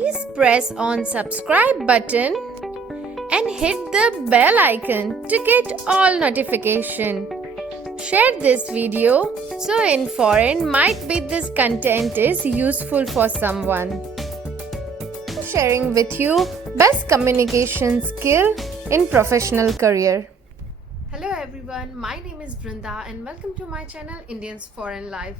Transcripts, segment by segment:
Please press on subscribe button and hit the bell icon to get all notification. Share this video so in foreign might be this content is useful for someone. Sharing with you best communication skill in professional career. Hello everyone, my name is Brinda and welcome to my channel Indians Foreign Life.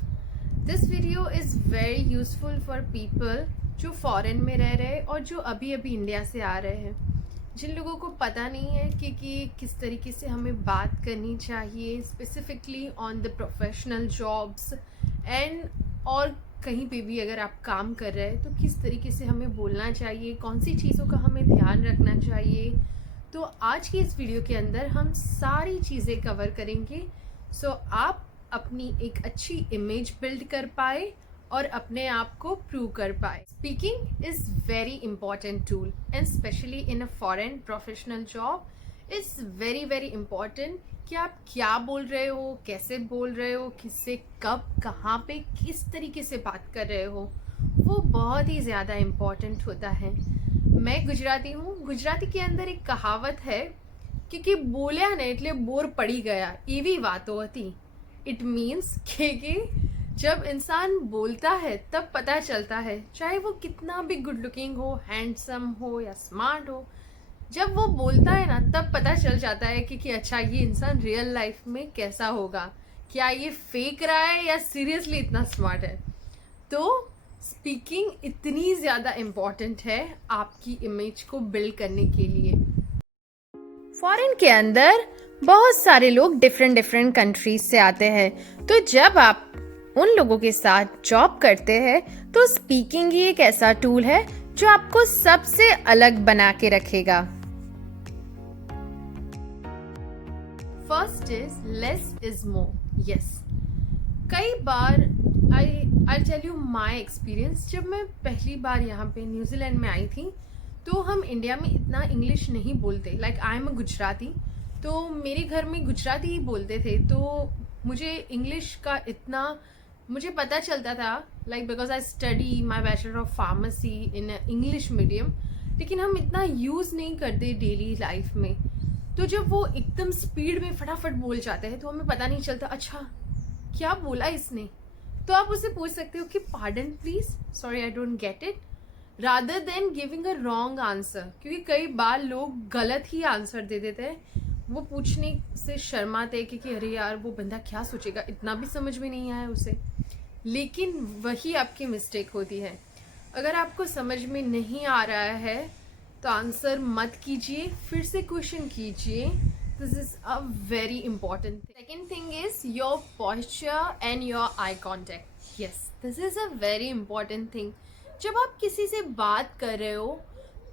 This video is very useful for people जो foreign में रह रहे हैं और जो अभी अभी India से आ रहे हैं, जिन लोगों को पता नहीं है कि किस तरीके से हमें बात करनी चाहिए specifically on the professional jobs and और कहीं पे भी अगर आप काम कर रहे हैं तो किस तरीके से हमें बोलना चाहिए, कौन सी चीज़ों का हमें ध्यान रखना चाहिए। तो आज की इस वीडियो के अंदर हम सारी चीज़ें कवर करेंगे सो आप अपनी एक अच्छी इमेज बिल्ड कर पाए और अपने आप को प्रूव कर पाए। Speaking is very important tool and specially in a foreign professional job is very very important कि आप क्या बोल रहे हो, कैसे बोल रहे हो, किससे कब कहाँ पे किस तरीके से बात कर रहे हो, वो बहुत ही ज़्यादा इम्पॉर्टेंट होता है। मैं गुजराती हूँ। गुजराती के अंदर एक कहावत है कि बोलिया ने એટલે બોર પડી ગયા એવી વાતો હતી। इट मीन्स कि जब इंसान बोलता है तब पता चलता है, चाहे वो कितना भी गुड लुकिंग हो, हैंडसम हो या स्मार्ट हो, जब वो बोलता है ना तब पता चल जाता है कि अच्छा ये इंसान रियल लाइफ में कैसा होगा, क्या ये फेक रहा है या सीरियसली इतना स्मार्ट है। तो स्पीकिंग इतनी ज़्यादा इम्पॉर्टेंट है आपकी इमेज को बिल्ड करने के लिए। फॉरेन के अंदर बहुत सारे लोग डिफरेंट कंट्रीज से आते हैं, तो जब आप उन लोगों के साथ जॉब करते हैं तो स्पीकिंग ही एक ऐसा टूल है जो आपको सबसे अलग बना के रखेगा। First is less is more. Yes, कई बार I tell you my experience. जब मैं पहली बार यहाँ पे न्यूजीलैंड में आई थी तो हम इंडिया में इतना इंग्लिश नहीं बोलते। Like I am a Gujarati, तो मेरे घर में गुजराती ही बोलते थे, तो मुझे इंग्लिश का इतना मुझे पता चलता था, like because I study my bachelor of pharmacy in English medium, लेकिन हम इतना यूज़ नहीं करते डेली लाइफ में। तो जब वो एकदम स्पीड में फटाफट बोल जाते हैं तो हमें पता नहीं चलता अच्छा क्या बोला इसने। तो आप उससे पूछ सकते हो कि pardon please, sorry I don't get it, rather than giving a wrong answer, क्योंकि कई बार लोग गलत ही आंसर दे देते हैं। वो पूछने से शर्माते कि अरे यार वो बंदा क्या सोचेगा, इतना भी समझ में नहीं आया उसे। लेकिन वही आपकी मिस्टेक होती है। अगर आपको समझ में नहीं आ रहा है तो आंसर मत कीजिए, फिर से क्वेश्चन कीजिए। This is a very important. Second thing is your posture and your eye contact. Yes, this is a very important thing. जब आप किसी से बात कर रहे हो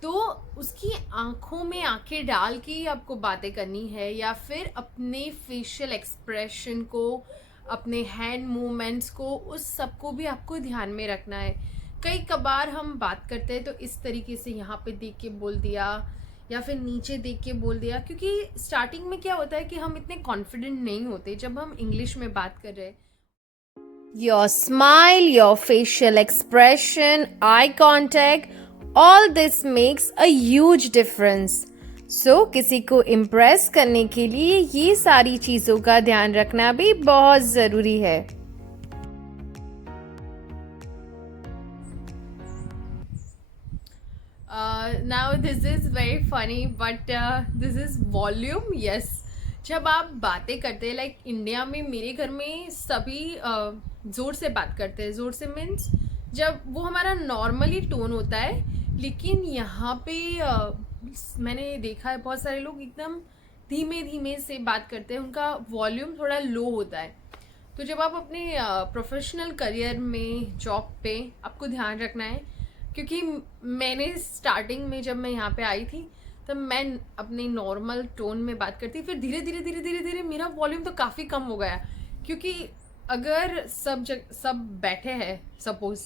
तो उसकी आंखों में आंखें डाल के ही आपको बातें करनी है, या फिर अपने फेशियल एक्सप्रेशन को, अपने हैंड मूवमेंट्स को, उस सब को भी आपको ध्यान में रखना है। कई कबार हम बात करते हैं तो इस तरीके से यहाँ पे देख के बोल दिया या फिर नीचे देख के बोल दिया, क्योंकि स्टार्टिंग में क्या होता है कि हम इतने कॉन्फिडेंट नहीं होते जब हम इंग्लिश में बात कर रहे हैं। Your smile, your facial expression, eye contact, all this makes a huge difference. So, किसी को impress करने के लिए ये सारी चीज़ों का ध्यान रखना भी बहुत ज़रूरी है। Now this is very funny, but this is volume. Yes. जब आप बातें करते हैं, लाइक इंडिया में मेरे घर में सभी ज़ोर से बात करते हैं। ज़ोर से मीन्स जब वो हमारा नॉर्मली टोन होता है, लेकिन यहाँ पे मैंने देखा है बहुत सारे लोग एकदम धीमे धीमे से बात करते हैं, उनका वॉल्यूम थोड़ा लो होता है। तो जब आप अपने प्रोफेशनल करियर में, जॉब पे आपको ध्यान रखना है, क्योंकि मैंने स्टार्टिंग में जब मैं यहाँ पे आई थी तब मैं अपने नॉर्मल टोन में बात करती, फिर धीरे धीरे मेरा वॉल्यूम तो काफ़ी कम हो गया। क्योंकि अगर सब बैठे हैं सपोज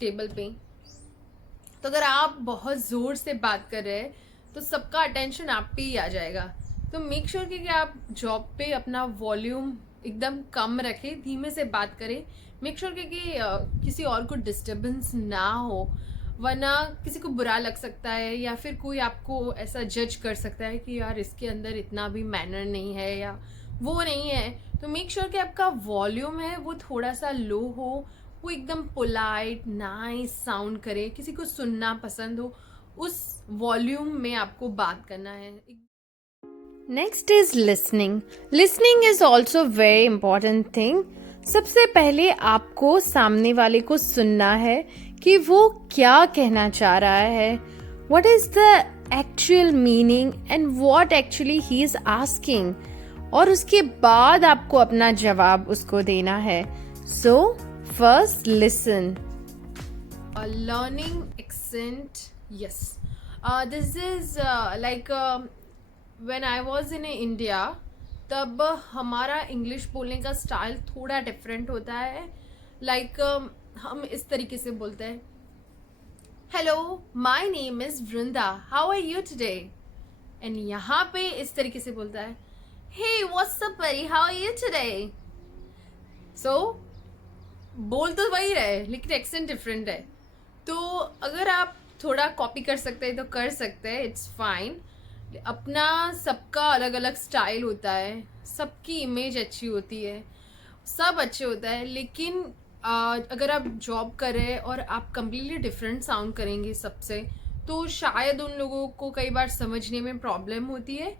टेबल पे, तो अगर आप बहुत ज़ोर से बात कर रहे हैं तो सबका अटेंशन आप पे ही आ जाएगा। तो मेक श्योर कि आप जॉब पे अपना वॉल्यूम एकदम कम रखें, धीमे से बात करें। मेक श्योर कि किसी और को डिस्टर्बेंस ना हो। वरना किसी को बुरा लग सकता है या फिर कोई आपको ऐसा जज कर सकता है कि यार इसके अंदर इतना भी मैनर नहीं है या वो नहीं है। तो मेक श्योर कि आपका वॉल्यूम है वो थोड़ा सा लो हो, वो एकदम पोलाइट नाइस साउंड करे, किसी को सुनना पसंद हो, उस वॉल्यूम में आपको बात करना है। Next is listening. Listening is also very important thing. सबसे पहले आपको सामने वाले को सुनना है कि वो क्या कहना चाह रहा है, what is the actual meaning and what actually he is asking, और उसके बाद आपको अपना जवाब उसको देना है। So first listen. Learning accent, yes, this is like when I was in India, तब हमारा इंग्लिश बोलने का स्टाइल थोड़ा डिफरेंट होता है। लाइक हम इस तरीके से बोलते हैं, hello my name is Vrinda, how are you today. And यहाँ पे इस तरीके से बोलता है, hey what's up buddy, how are you today. So बोल तो वही रहे लेकिन एक्सेंट डिफरेंट है। तो अगर आप थोड़ा कॉपी कर सकते हैं तो कर सकते हैं, इट्स फाइन। अपना सबका अलग अलग स्टाइल होता है, सबकी इमेज अच्छी होती है, सब अच्छे होता है, लेकिन अगर आप जॉब कर रहे हैं और आप कम्प्लीटली डिफरेंट साउंड करेंगे सबसे, तो शायद उन लोगों को कई बार समझने में प्रॉब्लम होती है।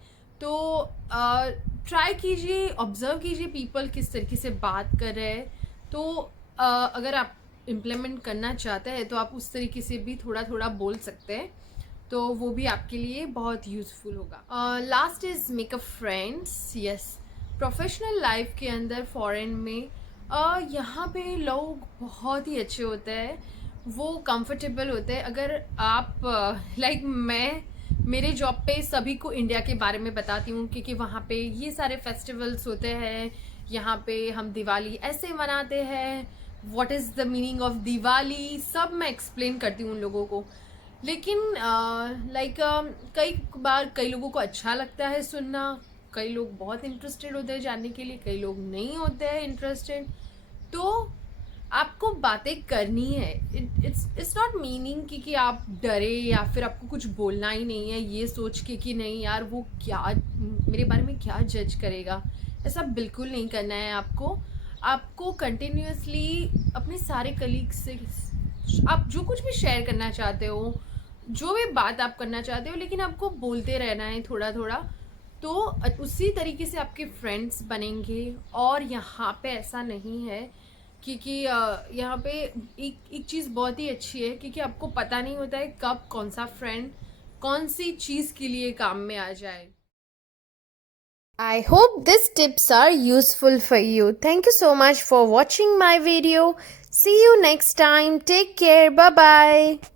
तो ट्राई कीजिए, ऑब्जर्व कीजिए पीपल किस तरीके से बात कर रहे हैं। तो अगर आप इम्प्लीमेंट करना चाहते हैं तो आप उस तरीके से भी थोड़ा थोड़ा बोल सकते हैं, तो वो भी आपके लिए बहुत यूज़फुल होगा। Last is make a friends. Yes, professional life के अंदर फॉरेन में यहाँ पे लोग बहुत ही अच्छे होते हैं, वो कंफर्टेबल होते हैं। अगर आप लाइक मैं मेरे जॉब पे सभी को इंडिया के बारे में बताती हूँ, क्योंकि वहाँ पे ये सारे फेस्टिवल्स होते हैं। यहाँ पे हम दिवाली ऐसे मनाते हैं, what is the meaning of Diwali, सब मैं एक्सप्लेन करती हूँ उन लोगों को। लेकिन लाइक कई बार कई लोगों को अच्छा लगता है सुनना, कई लोग बहुत इंटरेस्टेड होते हैं जानने के लिए, कई लोग नहीं होते हैं इंटरेस्टेड। तो आपको बातें करनी है। इट्स नॉट मीनिंग कि आप डरे या फिर आपको कुछ बोलना ही नहीं है ये सोच के कि नहीं यार वो क्या मेरे बारे में क्या जज करेगा। ऐसा बिल्कुल नहीं करना है आपको कंटिन्यूसली अपने सारे कलीग्स से आप जो कुछ भी शेयर करना चाहते हो, जो भी बात आप करना चाहते हो, लेकिन आपको बोलते रहना है थोड़ा थोड़ा, तो उसी तरीके से आपके फ्रेंड्स बनेंगे। और यहाँ पे ऐसा नहीं है क्योंकि यहाँ पे एक चीज़ बहुत ही अच्छी है, क्योंकि आपको पता नहीं होता है कब कौन सा फ्रेंड कौन सी चीज़ के लिए काम में आ जाए। I hope these tips are useful for you. Thank you so much for watching my video. See you next time. Take care. Bye bye.